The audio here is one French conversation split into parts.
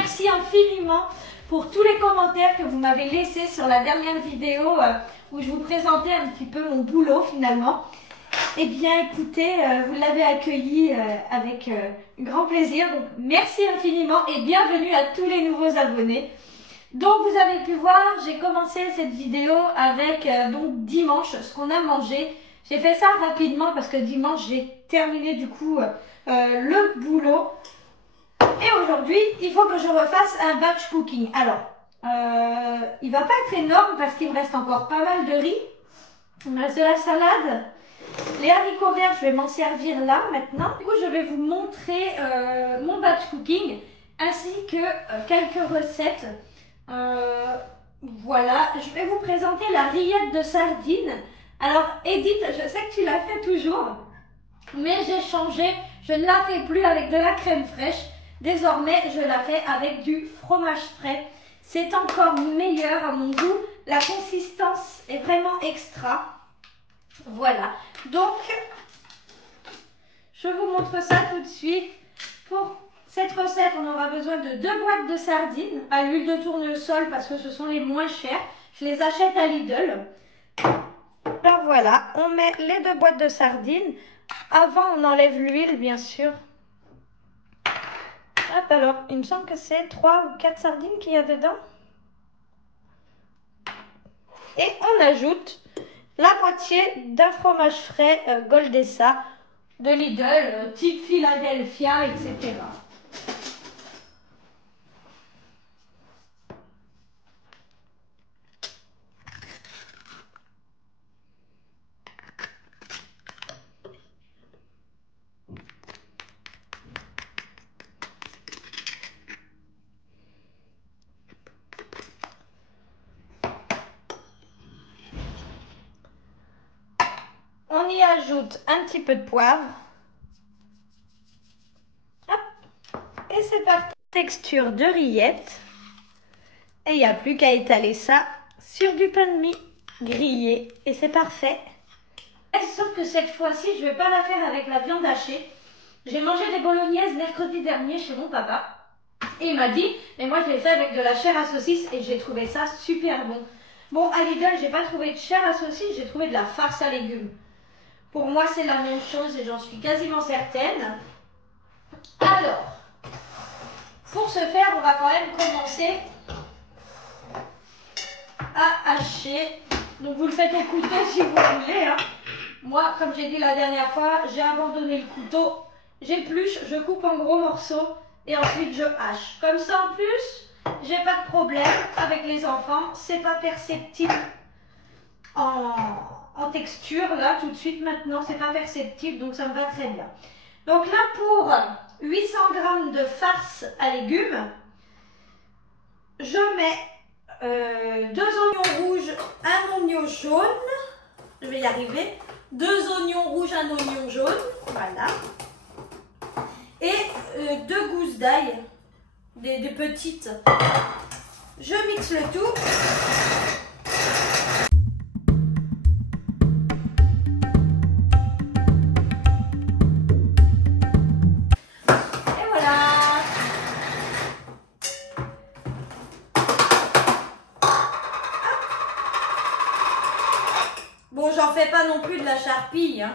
merci infiniment pour tous les commentaires que vous m'avez laissés sur la dernière vidéo où je vous présentais un petit peu mon boulot finalement. Eh bien écoutez, vous l'avez accueilli avec grand plaisir. Donc merci infiniment et bienvenue à tous les nouveaux abonnés. Donc vous avez pu voir, j'ai commencé cette vidéo avec donc dimanche, ce qu'on a mangé. J'ai fait ça rapidement parce que dimanche j'ai terminé du coup le boulot. Et aujourd'hui, il faut que je refasse un batch cooking. Alors, il va pas être énorme parce qu'il me reste encore pas mal de riz. Il me reste de la salade. Les haricots verts, je vais m'en servir là maintenant. Du coup, je vais vous montrer mon batch cooking ainsi que quelques recettes. Voilà, je vais vous présenter la rillette de sardines. Alors, Edith, je sais que tu la fais toujours, mais j'ai changé. Je ne la fais plus avec de la crème fraîche. Désormais, je la fais avec du fromage frais. C'est encore meilleur à mon goût. La consistance est vraiment extra. Voilà. Donc, je vous montre ça tout de suite. Pour cette recette, on aura besoin de 2 boîtes de sardines à l'huile de tournesol parce que ce sont les moins chères. Je les achète à Lidl. Alors voilà, on met les 2 boîtes de sardines. Avant, on enlève l'huile, bien sûr. Hop, alors, il me semble que c'est 3 ou 4 sardines qu'il y a dedans. Et on ajoute la moitié d'un fromage frais Goldessa de Lidl, type Philadelphia, etc. On y ajoute un petit peu de poivre. Hop. Et c'est parti. Texture de rillette. Et il n'y a plus qu'à étaler ça sur du pain de mie grillé. Et c'est parfait. Sauf que cette fois-ci, je ne vais pas la faire avec la viande hachée. J'ai mangé des bolognaises mercredi dernier chez mon papa. Et il m'a dit, mais moi je l'ai fait avec de la chair à saucisse et j'ai trouvé ça super bon. Bon, à Lidl, j'ai pas trouvé de chair à saucisse, j'ai trouvé de la farce à légumes. Pour moi, c'est la même chose et j'en suis quasiment certaine. Alors, pour ce faire, on va quand même commencer à hacher. Donc, vous le faites au couteau si vous voulez. Hein. Moi, comme j'ai dit la dernière fois, j'ai abandonné le couteau. J'épluche, je coupe en gros morceaux et ensuite je hache. Comme ça, en plus, j'ai pas de problème avec les enfants. C'est pas perceptible en texture, là, tout de suite, maintenant, c'est pas perceptible, donc ça me va très bien. Donc là, pour 800 g de farce à légumes, je mets 2 oignons rouges, un oignon jaune, je vais y arriver, 2 oignons rouges, un oignon jaune, voilà, et 2 gousses d'ail, des petites. Je mixe le tout. Bon, j'en fais pas non plus de la charpie, hein.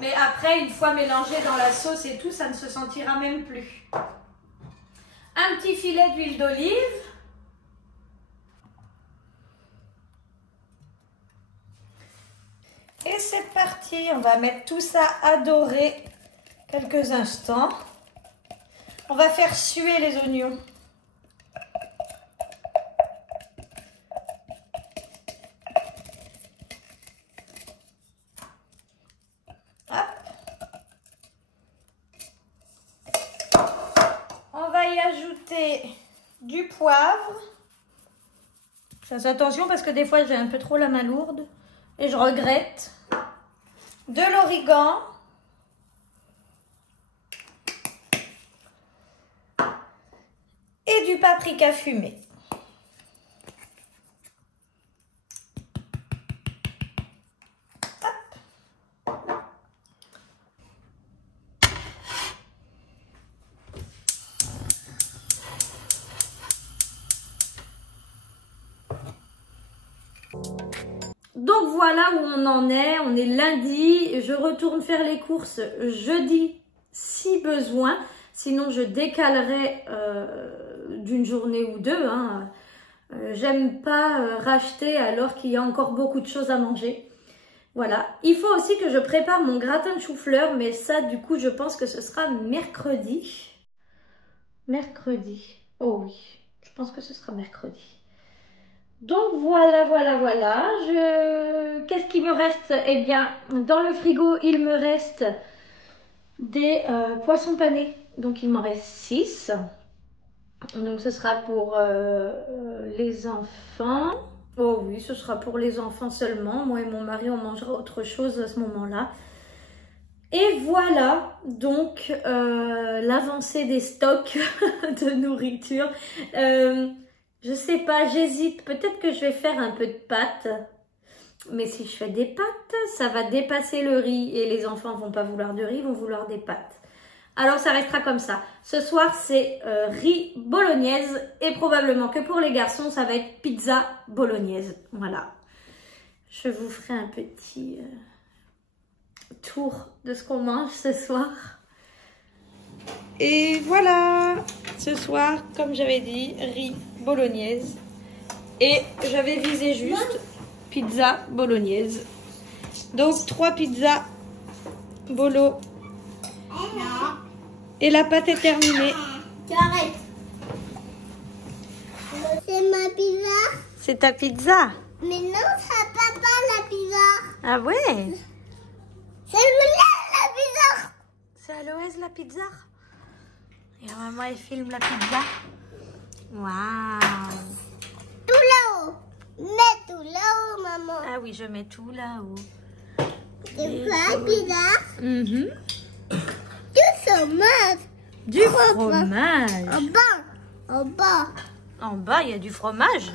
Mais après, une fois mélangé dans la sauce et tout, ça ne se sentira même plus. Un petit filet d'huile d'olive. Et c'est parti, on va mettre tout ça à dorer quelques instants. On va faire suer les oignons. On va y ajouter du poivre. Faites attention parce que des fois j'ai un peu trop la main lourde et je regrette. De l'origan. Et du paprika fumé. Donc voilà où on en on est lundi, je retourne faire les courses jeudi si besoin, sinon je décalerai d'une journée ou deux. Hein. J'aime pas racheter alors qu'il y a encore beaucoup de choses à manger. Voilà, il faut aussi que je prépare mon gratin de chou-fleur, mais ça du coup je pense que ce sera mercredi. Mercredi, oh oui, je pense que ce sera mercredi. Donc voilà. Qu'est-ce qu'il me reste? Eh bien, dans le frigo, il me reste des poissons panés. Donc il m'en reste 6. Donc ce sera pour les enfants. Oh oui, ce sera pour les enfants seulement. Moi et mon mari, on mangera autre chose à ce moment-là. Et voilà donc l'avancée des stocks de nourriture. Je sais pas, j'hésite. Peut-être que je vais faire un peu de pâtes. Mais si je fais des pâtes, ça va dépasser le riz. Et les enfants vont pas vouloir de riz, ils vont vouloir des pâtes. Alors ça restera comme ça. Ce soir, c'est riz bolognaise. Et probablement que pour les garçons, ça va être pizza bolognaise. Voilà. Je vous ferai un petit tour de ce qu'on mange ce soir. Et voilà, ce soir, comme j'avais dit, riz bolognaise. Et j'avais visé juste pizza bolognaise. Donc 3 pizzas bolo. Et la pâte est terminée. Tu arrêtes. C'est ma pizza. C'est ta pizza? Mais non, c'est papa la pizza. Ah ouais? C'est la pizza. C'est Aloès la pizza? Et maman elle filme la pizza. Waouh! Tout là-haut. Mets tout là-haut, maman. Ah oui, je mets tout là-haut. C'est quoi la pizza? Du fromage. Du fromage. En bas. En bas. En bas, il y a du fromage.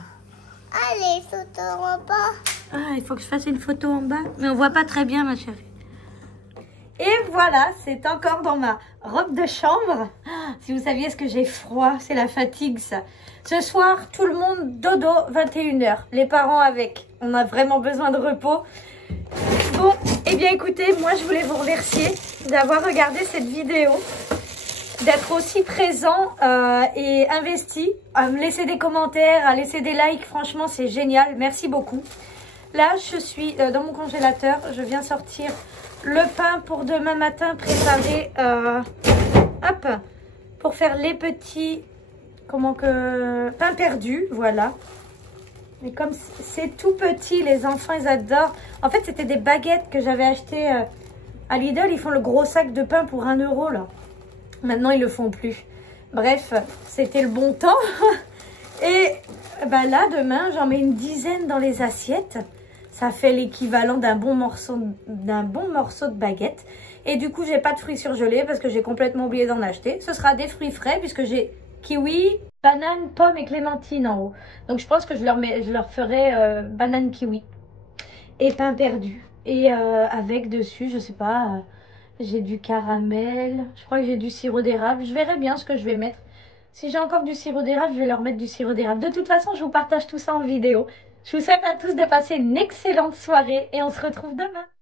Allez, saute en bas. Ah, il faut que je fasse une photo en bas. Mais on voit pas très bien, ma chérie. Et voilà, c'est encore dans ma robe de chambre. Ah, si vous saviez ce que j'ai froid, c'est la fatigue ça. Ce soir, tout le monde dodo, 21h. Les parents avec. On a vraiment besoin de repos. Bon, eh bien écoutez, moi je voulais vous remercier d'avoir regardé cette vidéo, d'être aussi présent et investi, à me laisser des commentaires, à laisser des likes. Franchement, c'est génial. Merci beaucoup. Là, je suis dans mon congélateur. Je viens sortir le pain pour demain matin préparer, hop, pour faire les petits, pain perdu, voilà. Mais comme c'est tout petit, les enfants, ils adorent. En fait, c'était des baguettes que j'avais achetées à Lidl. Ils font le gros sac de pain pour 1 €, là. Maintenant, ils le font plus. Bref, c'était le bon temps. Et ben là, demain, j'en mets une dizaine dans les assiettes. Ça fait l'équivalent d'un bon morceau de baguette. Et du coup, j'ai pas de fruits surgelés parce que j'ai complètement oublié d'en acheter. Ce sera des fruits frais puisque j'ai kiwi, banane, pomme et clémentine en haut. Donc je pense que je leur ferai banane kiwi et pain perdu. Et avec dessus, je sais pas, j'ai du caramel, je crois que j'ai du sirop d'érable. Je verrai bien ce que je vais mettre. Si j'ai encore du sirop d'érable, je vais leur mettre du sirop d'érable. De toute façon, je vous partage tout ça en vidéo. Je vous souhaite à tous de passer une excellente soirée et on se retrouve demain.